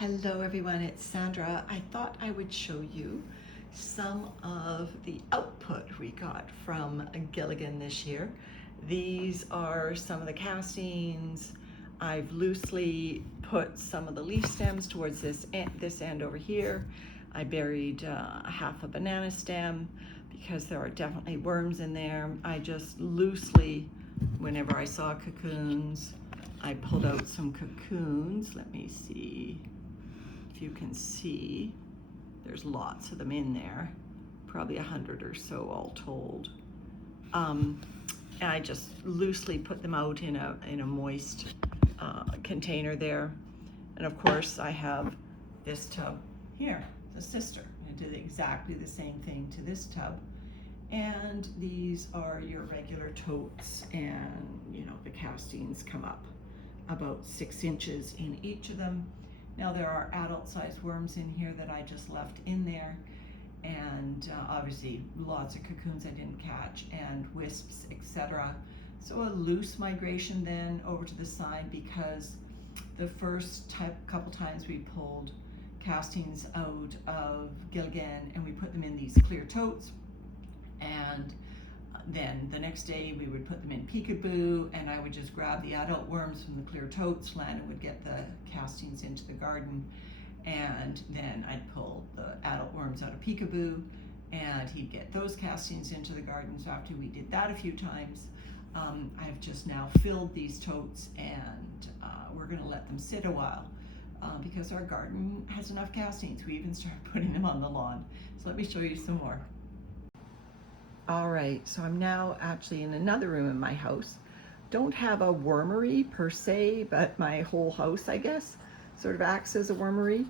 Hello everyone, it's Sandra. I thought I would show you some of the output we got from Gilligan this year. These are some of the castings. I've loosely put some of the leaf stems towards this end over here. I buried half a banana stem because there are definitely worms in there. I just loosely, whenever I saw cocoons, I pulled out some cocoons. Let me see if you can see. There's lots of them in there, probably 100 or so all told. And I just loosely put them out in a moist container there. And of course I have this tub here, the sister. I did exactly the same thing to this tub. And these are your regular totes, and you know, the castings come up about 6 inches in each of them. Now there are adult sized worms in here that I just left in there, and obviously lots of cocoons I didn't catch, and wisps, etc. So a loose migration then over to the side, because the first couple times we pulled castings out of Gilligan and we put them in these clear totes, and then the next day we would put them in peekaboo, and I would just grab the adult worms from the clear totes. Landon would get the castings into the garden, and then I'd pull the adult worms out of peekaboo and he'd get those castings into the garden. So after we did that a few times, I've just now filled these totes, and we're going to let them sit a while because our garden has enough castings. We even started putting them on the lawn. So let me show you some more. All right, so I'm now actually in another room in my house. Don't have a wormery per se, but my whole house, I guess, sort of acts as a wormery.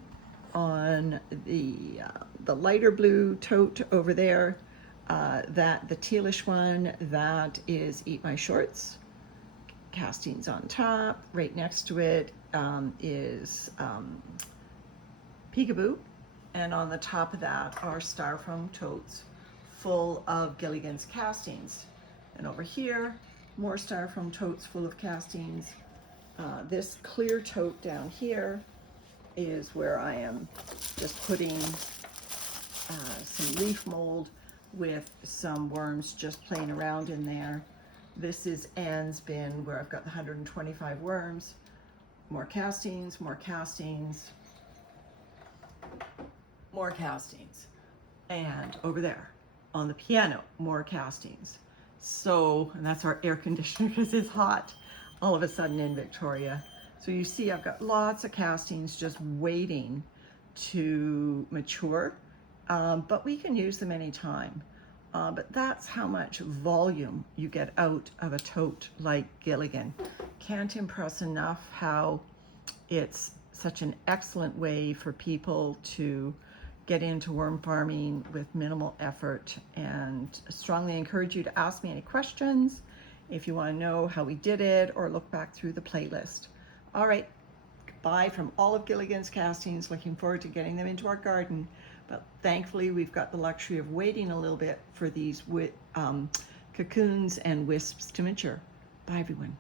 On the lighter blue tote over there, the tealish one, that is Eat My Shorts. Castings on top. Right next to it is Peekaboo, and on the top of that are styrofoam totes full of Gilligan's castings. And over here, more styrofoam totes full of castings. This clear tote down here is where I am just putting some leaf mold with some worms just playing around in there. This is Anne's bin where I've got the 125 worms. More castings, more castings, more castings. And over there on the piano, more castings. So, and that's our air conditioner because it's hot all of a sudden in Victoria. So you see I've got lots of castings just waiting to mature, but we can use them anytime. But that's how much volume you get out of a tote like Gilligan. Can't impress enough how it's such an excellent way for people to get into worm farming with minimal effort, and strongly encourage you to ask me any questions if you want to know how we did it or look back through the playlist. All right, bye from all of Gilligan's castings. Looking forward to getting them into our garden, but thankfully we've got the luxury of waiting a little bit for these cocoons and wisps to mature. Bye everyone.